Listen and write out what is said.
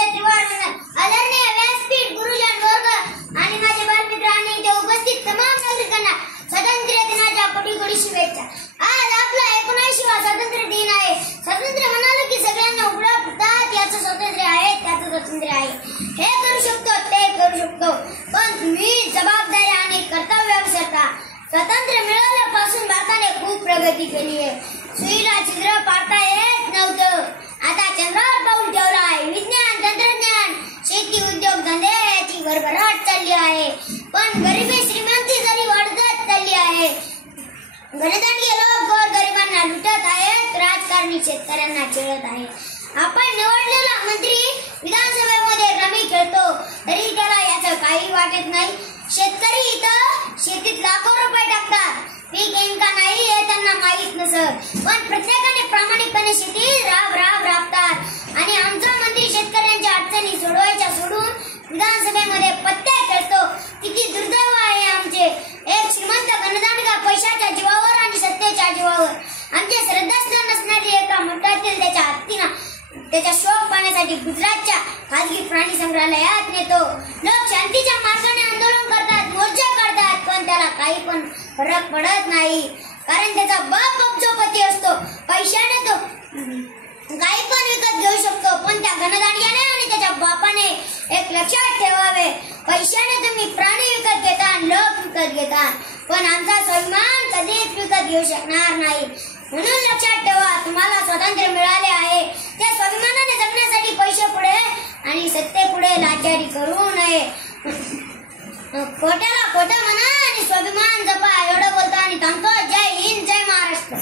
माझे त्रिवार आदरणीय व्यासपीठ गुरुजन वर्ग आणि माझे बालमित्र आणि इथे उपस्थित तमाम नागरिकांना स्वातंत्र्य दिनाच्या कोटी कोटी शुभेच्छा। आज आपला 79वा स्वातंत्र्य दिन आहे। स्वातंत्र्य म्हणाले की सगळ्यांना उपलब्धतात याचं स्वातंत्र्य आहे, त्याचं स्वातंत्र्य आहे। हे करू शकतो, ते करू शकतो, पण तुम्ही जबाबदारी आणि कर्तव्य विसरता। स्वातंत्र्य मिळाल्यापासून भारताने खूप प्रगती केली आहे। सुईला छिद्र पाडता येत नव्हतं, आता चंद्रावर पाऊल ठेवलं आहे। विज्ञान, तंत्रज्ञान, शेती, उद्योग धंदे याची भरभराट चालली आहे, पण गरिबी श्रीमंती जरी वाढत चालली आहे। गणतंत्र लोक गोरगरिबांना लुटत आहेत, राजकारणी शेतकऱ्यांना चिरत आहेत। आपण निवडलेला मंत्री विधानसभेमध्ये रमी खेळतो तरी त्याला याचं काही वाटत नाही। शेतकरी इथं शेतीत लाखो रुपये टाकतात, पीक येईल का नाही हे त्यांना माहित नसत, पण प्रत्येकाने प्रामाणिकपणे शेतीत राबतात। आणि आमचा मंत्री शेतकऱ्यांच्या अडचणी सोडवायच्या सोडून विधानसभेमध्ये पत्ते खेळतो। किती दुर्दैव आहे आमचे। एक श्रीमंत गणदांडगा पैशाच्या जीवावर आणि सत्तेच्या जीवावर आमचे श्रद्धास्थान असणारी एका मठातील त्याच्या हत्तीनं त्याच्या शोक पाहण्यासाठी गुजरातच्या खाजगी प्राणी संग्रहालयात नेतो। लोक शांतीच्या मार्गाने आंदोलन करतात, मोर्चे काढतात, पण त्याला काही पण फरक पडत नाही, कारण त्याचा बाप अब्जोपती असतो। पैशाने तो काही पण विकत घेऊ शकतो, पण त्या गणदांडग्याने आणि त्याच्या बापाने एक लक्षात ठेवावे, पैशाने तुम्ही प्राणी विकत घेता, लोक विकत घेता, पण आमचा स्वाभिमान कधीच विकत घेऊ शकणार नाही। म्हणून लक्षात ठेवा, तुम्हाला स्वातंत्र्य मिळाले आहे, त्या स्वाभिमानाने जगण्यासाठी पैसे पुढे आणि सत्ते पुढे लाचारी करू नये। खोट्याला खोटं म्हणा आणि स्वाभिमान जपा, एवढं बोलतो आणि थांबतो। जय हिंद, जय महाराष्ट्र।